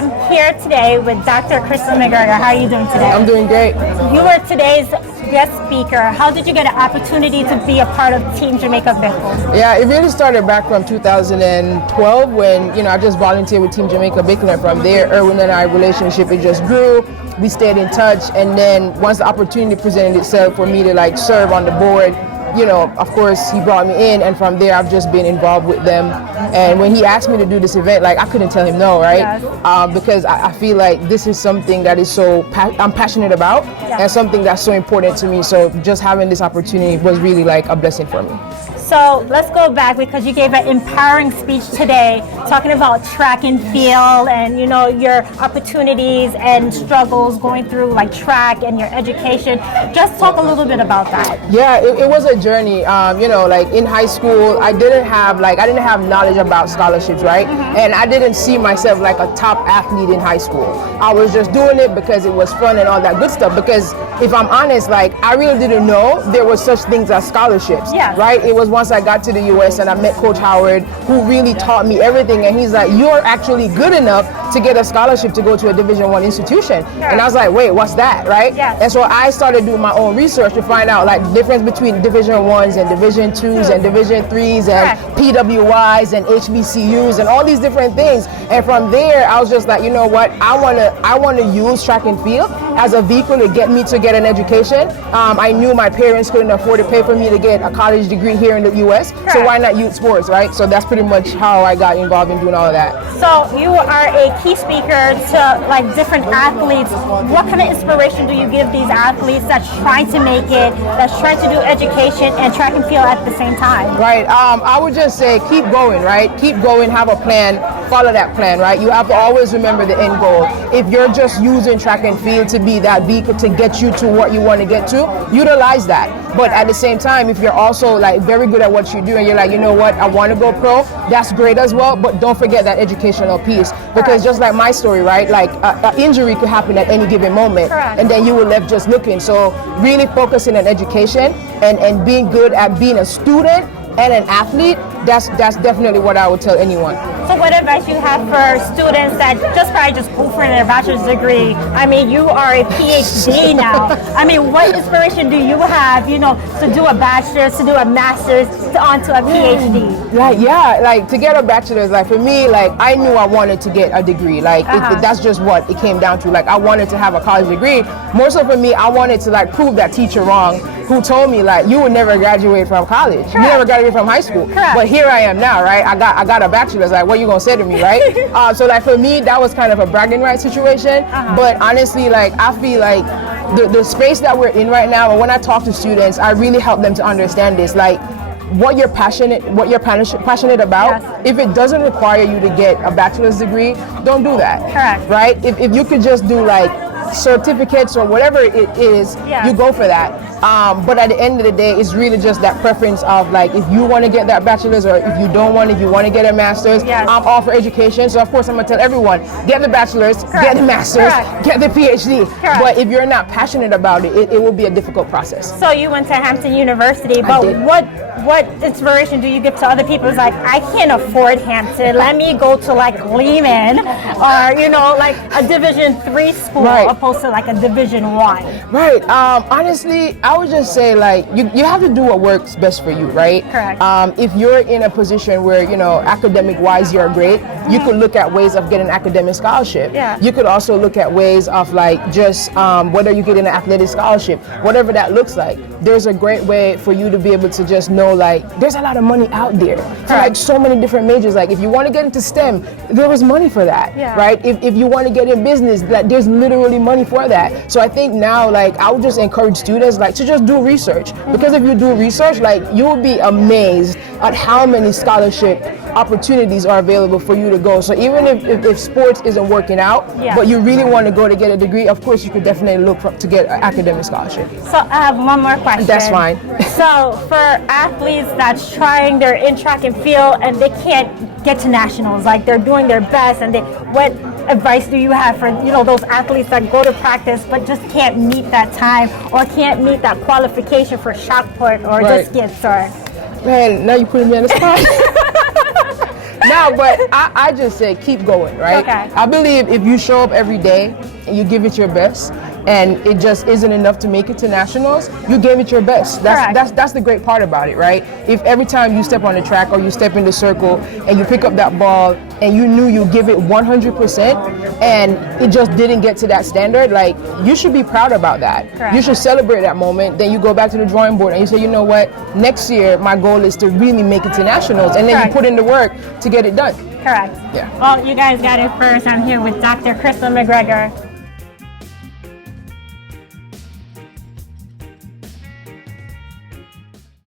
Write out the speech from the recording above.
I'm here today with Dr. Christina McGreggor. How are you doing today? I'm doing great. You were today's guest speaker. How did you get an opportunity to be a part of Team Jamaica Bickle? Yeah, it really started back from 2012 when, I just volunteered with Team Jamaica Bickle, and from there, Erwin and I relationship, it just grew. We stayed in touch, and then once the opportunity presented itself for me to serve on the board, of course, he brought me in, and from there, I've just been involved with them. And when he asked me to do this event, I couldn't tell him no, right? Yes. Because I feel like this is something that is I'm passionate about, and something that's so important to me. So just having this opportunity was really a blessing for me. So let's go back, because you gave an empowering speech today talking about track and field and your opportunities and struggles going through track and your education. Just talk a little bit about that. Yeah, it was a journey. In high school, I didn't have knowledge about scholarships, right? Mm-hmm. And I didn't see myself like a top athlete in high school. I was just doing it because it was fun and all that good stuff. Because if I'm honest, I really didn't know there was such things as scholarships, right? It was once I got to the U.S. and I met Coach Howard, who really taught me everything. And he's like, you're actually good enough to get a scholarship to go to a Division I institution. And I was like, wait, what's that, right? And so I started doing my own research to find out the difference between Division I's and Division II's and Division III's and PWI's and HBCU's and all these different things. And from there, I was just like, you know what? I want to use track and field as a vehicle to get me to get an education. I knew my parents couldn't afford to pay for me to get a college degree here in the U.S. So why not youth sports, right? So that's pretty much how I got involved in doing all of that. So you are a key speaker to different athletes. What kind of inspiration do you give these athletes that's trying to make it, that's trying to do education and track and field at the same time? Right. I would just say keep going, right? Keep going, have a plan, follow that plan, right? You have to always remember the end goal. If you're just using track and field to be that vehicle to get you to what you want to get to, utilize that. But at the same time, if you're also very good at what you do and you're like, you know what, I want to go pro, that's great as well. But don't forget that educational piece, because just like my story, right? An injury could happen at any given moment, and then you were left just looking. So really focusing on education and being good at being a student and an athlete, that's definitely what I would tell anyone. So what advice you have for students that probably just go for their bachelor's degree? I mean, you are a PhD now. I mean, what inspiration do you have, to do a bachelor's, to do a master's, onto a PhD? To get a bachelor's, for me, I knew I wanted to get a degree. That's just what it came down to. I wanted to have a college degree. More so for me, I wanted to prove that teacher wrong who told me you would never graduate from college. You never graduate from high school. But here I am now, right? I got a bachelor's. What are you gonna say to me, right? So for me, that was kind of a bragging rights situation. But honestly, I feel the space that we're in right now, and when I talk to students, I really help them to understand this. What you're passionate about, if it doesn't require you to get a bachelor's degree, don't do that. Right? If you could just do certificates or whatever it is, you go for that. But at the end of the day, it's really just that preference of if you want to get that bachelor's, or if you don't want, if you want to get a master's, I'm all for education. So of course I'm gonna tell everyone, get the bachelor's, get the master's, get the PhD. But if you're not passionate about it, it will be a difficult process. So you went to Hampton University, but what inspiration do you give to other people? It's I can't afford Hampton. Let me go to Lehman, or a Division III school, opposed to a Division I. Right. Honestly, I would just say you have to do what works best for you, right? If you're in a position where academic wise you're great, you could look at ways of getting an academic scholarship. You could also look at ways of just whether you get an athletic scholarship, whatever that looks like. There's a great way for you to be able to just know there's a lot of money out there for so many different majors. If you want to get into STEM, there is money for that, right? If you want to get in business, there's literally money for that. So I think now I would just encourage students to just do research, because if you do research, you will be amazed at how many scholarship opportunities are available for you to go. So even if sports isn't working out, but you really want to go to get a degree, of course you could definitely look to get an academic scholarship. So I have one more question. That's fine. So for athletes that's they're in track and field and they can't get to nationals, they're doing their best, and what advice do you have for those athletes that go to practice but just can't meet that time or can't meet that qualification for shot put or just get started? Man, now you're putting me on the spot. No, but I just say keep going, right? Okay. I believe if you show up every day and you give it your best, and it just isn't enough to make it to nationals, you gave it your best. That's the great part about it, right? If every time you step on the track or you step in the circle and you pick up that ball and you knew you give it 100% and it just didn't get to that standard, like, you should be proud about that. Correct. You should celebrate that moment. Then you go back to the drawing board and you say, you know what, next year my goal is to really make it to nationals, and then Correct. you put in the work to get it done. Correct. Yeah. Well, you guys got it first. I'm here with Dr. Kristal McGreggor.